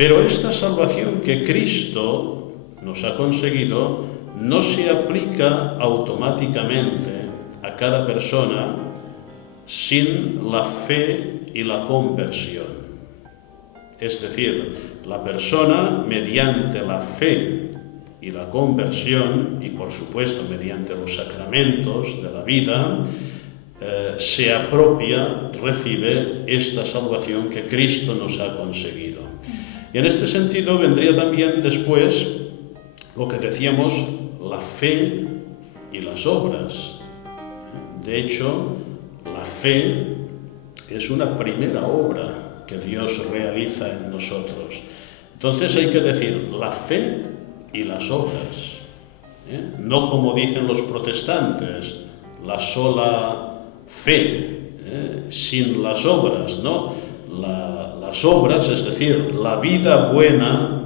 Pero esta salvación que Cristo nos ha conseguido no se aplica automáticamente a cada persona sin la fe y la conversión. Es decir, la persona, mediante la fe y la conversión, y por supuesto mediante los sacramentos de la vida, se apropia, recibe esta salvación que Cristo nos ha conseguido. Y en este sentido vendría también después lo que decíamos, la fe y las obras. De hecho, la fe es una primera obra que Dios realiza en nosotros. Entonces hay que decir la fe y las obras. No como dicen los protestantes, la sola fe, sin las obras, ¿no? Las obras, es decir, la vida buena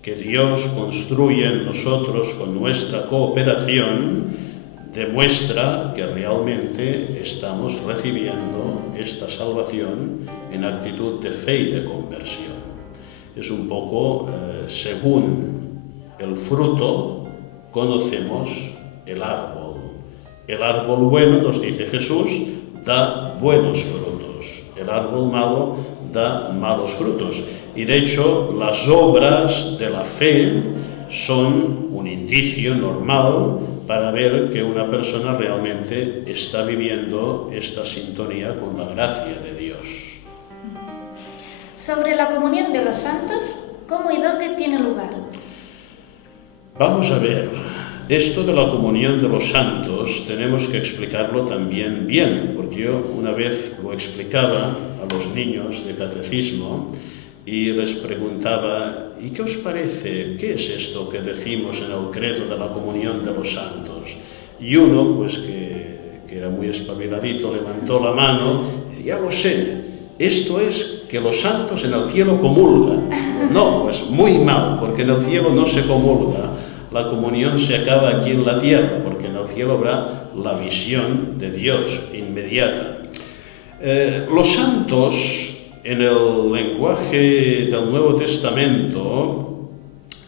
que Dios construye en nosotros con nuestra cooperación, demuestra que realmente estamos recibiendo esta salvación en actitud de fe y de conversión. Es un poco, según el fruto, conocemos el árbol. El árbol bueno, nos dice Jesús, da buenos frutos. El árbol malo da malos frutos. Y de hecho, las obras de la fe son un indicio normal para ver que una persona realmente está viviendo esta sintonía con la gracia de Dios. Sobre la comunión de los santos, ¿cómo y dónde tiene lugar? Vamos a ver. Esto de la comunión de los santos tenemos que explicarlo también bien, porque yo una vez lo explicaba a los niños de catecismo y les preguntaba, ¿y qué os parece? ¿Qué es esto que decimos en el credo de la comunión de los santos? Y uno, pues que era muy espabiladito, levantó la mano y ya lo sé, esto es que los santos en el cielo comulgan. No, pues muy mal, porque en el cielo no se comulga. La comunión se acaba aquí en la tierra, porque en el cielo habrá la visión de Dios inmediata. Los santos, en el lenguaje del Nuevo Testamento,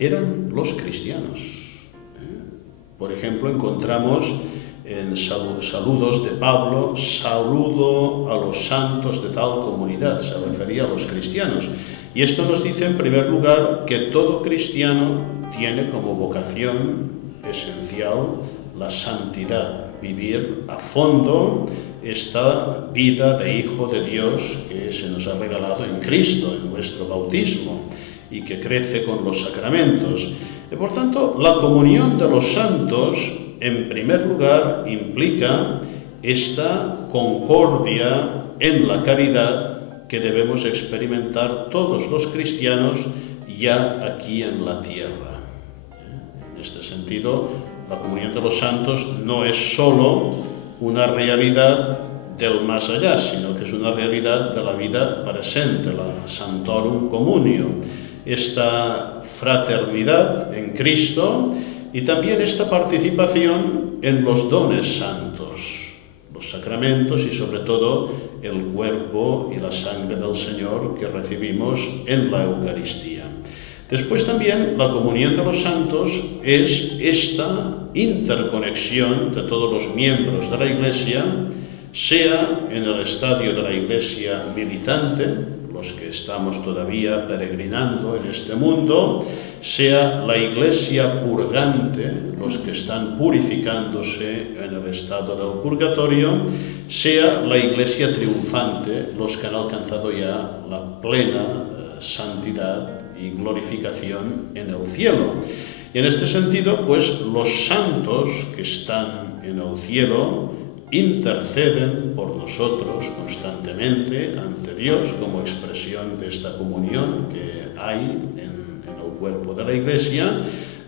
eran los cristianos. Por ejemplo, encontramos en saludos de Pablo, saludo a los santos de tal comunidad, se refería a los cristianos. Y esto nos dice, en primer lugar, que todo cristiano tiene como vocación esencial la santidad, vivir a fondo esta vida de Hijo de Dios que se nos ha regalado en Cristo, en nuestro bautismo, y que crece con los sacramentos. Y por tanto, la comunión de los santos, en primer lugar, implica esta concordia en la caridad que debemos experimentar todos los cristianos ya aquí en la tierra. En este sentido, la comunión de los santos no es sólo una realidad del más allá, sino que es una realidad de la vida presente, la Sanctorum Communio, esta fraternidad en Cristo y también esta participación en los dones santos, los sacramentos y sobre todo el cuerpo y la sangre del Señor que recibimos en la Eucaristía. Después también la comunión de los santos es esta interconexión de todos los miembros de la Iglesia, sea en el estadio de la Iglesia militante, los que estamos todavía peregrinando en este mundo, sea la Iglesia purgante, los que están purificándose en el estado del purgatorio, sea la Iglesia triunfante, los que han alcanzado ya la plena santidad y glorificación en el cielo. Y en este sentido, pues los santos que están en el cielo interceden por nosotros constantemente ante Dios como expresión de esta comunión que hay en el cuerpo de la Iglesia,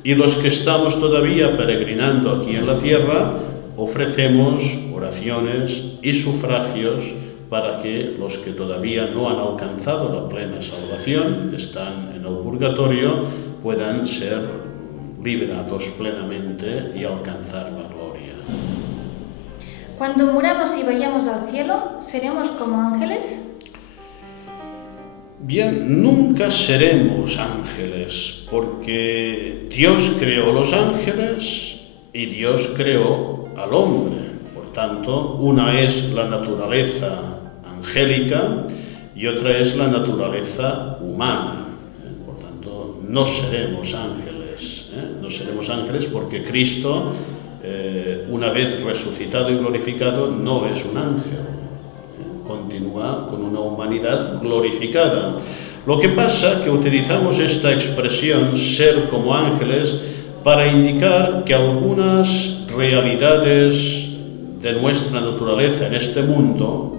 y los que estamos todavía peregrinando aquí en la tierra ofrecemos oraciones y sufragios para que los que todavía no han alcanzado la plena salvación, que están en el purgatorio, puedan ser liberados plenamente y alcanzar la gloria. Cuando muramos y vayamos al cielo, ¿seremos como ángeles? Bien, nunca seremos ángeles, porque Dios creó los ángeles y Dios creó al hombre. Por tanto, una es la naturaleza angélica y otra es la naturaleza humana. Por tanto, no seremos ángeles. No seremos ángeles porque Cristo, una vez resucitado y glorificado, no es un ángel. Continúa con una humanidad glorificada. Lo que pasa es que utilizamos esta expresión, ser como ángeles, para indicar que algunas realidades de nuestra naturaleza en este mundo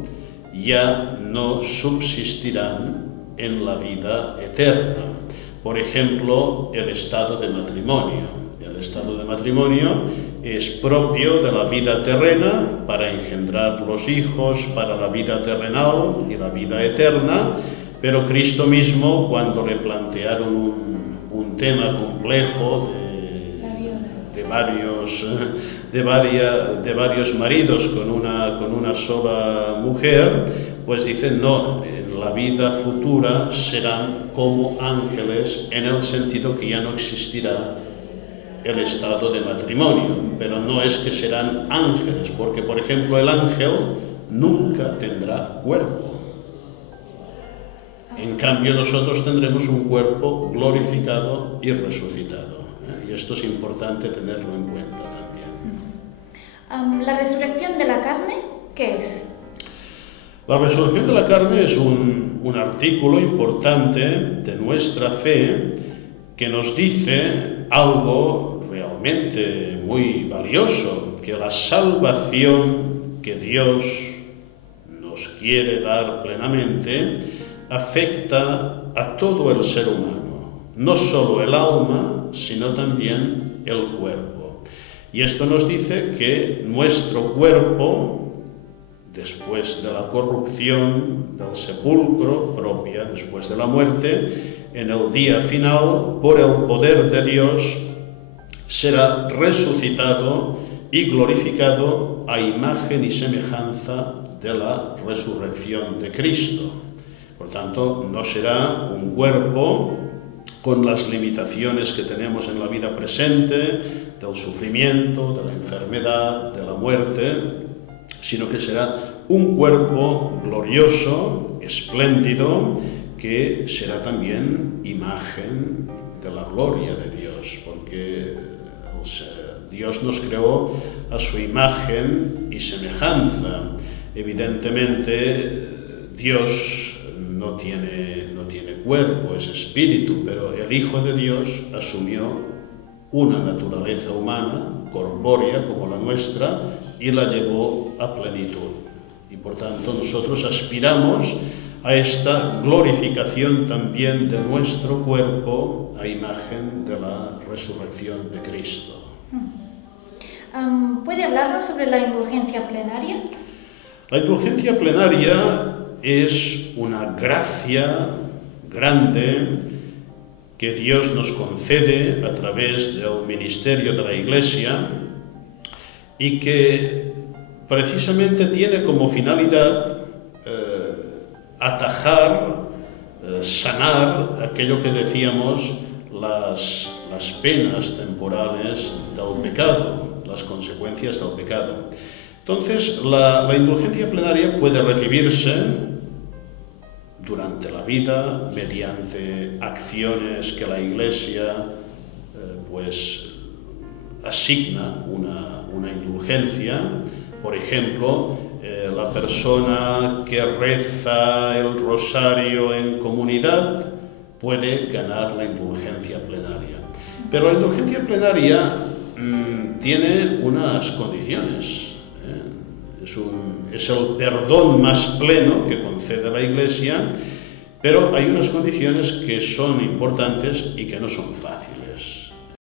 ya no subsistirán en la vida eterna. Por ejemplo, el estado de matrimonio. El estado de matrimonio es propio de la vida terrena para engendrar los hijos para la vida terrenal y la vida eterna, pero Cristo mismo, cuando le plantearon un tema complejo de varios maridos con una sola mujer, pues dice, no, en la vida futura serán como ángeles, en el sentido que ya no existirá el estado de matrimonio, pero no es que serán ángeles, porque por ejemplo el ángel nunca tendrá cuerpo. En cambio nosotros tendremos un cuerpo glorificado y resucitado. Y esto es importante tenerlo en cuenta también. ¿La resurrección de la carne qué es? La resurrección de la carne es un artículo importante de nuestra fe que nos dice algo realmente muy valioso, que la salvación que Dios nos quiere dar plenamente afecta a todo el ser humano, no solo el alma, sino también el cuerpo. Y esto nos dice que nuestro cuerpo, después de la corrupción del sepulcro propia, después de la muerte, en el día final, por el poder de Dios, será resucitado y glorificado a imagen y semejanza de la resurrección de Cristo. Por tanto, no será un cuerpo con las limitaciones que tenemos en la vida presente, del sufrimiento, de la enfermedad, de la muerte, sino que será un cuerpo glorioso, espléndido, que será también imagen de la gloria de Dios, porque Dios nos creó a su imagen y semejanza. Evidentemente, Dios no tiene cuerpo, es espíritu, pero el Hijo de Dios asumió una naturaleza humana, corpórea como la nuestra, y la llevó a plenitud. Y por tanto nosotros aspiramos a esta glorificación también de nuestro cuerpo a imagen de la resurrección de Cristo. ¿Puede hablarnos sobre la indulgencia plenaria? La indulgencia plenaria es una gracia grande que Dios nos concede a través del ministerio de la Iglesia y que precisamente tiene como finalidad atajar, sanar aquello que decíamos, las penas temporales del pecado, las consecuencias del pecado. Entonces, la indulgencia plenaria puede recibirse durante la vida mediante acciones que la Iglesia pues asigna una indulgencia. Por ejemplo, la persona que reza el rosario en comunidad puede ganar la indulgencia plenaria. Pero la indulgencia plenaria tiene unas condiciones. Es el perdón más pleno que concede la Iglesia, pero hay unas condiciones que son importantes y que no son fáciles.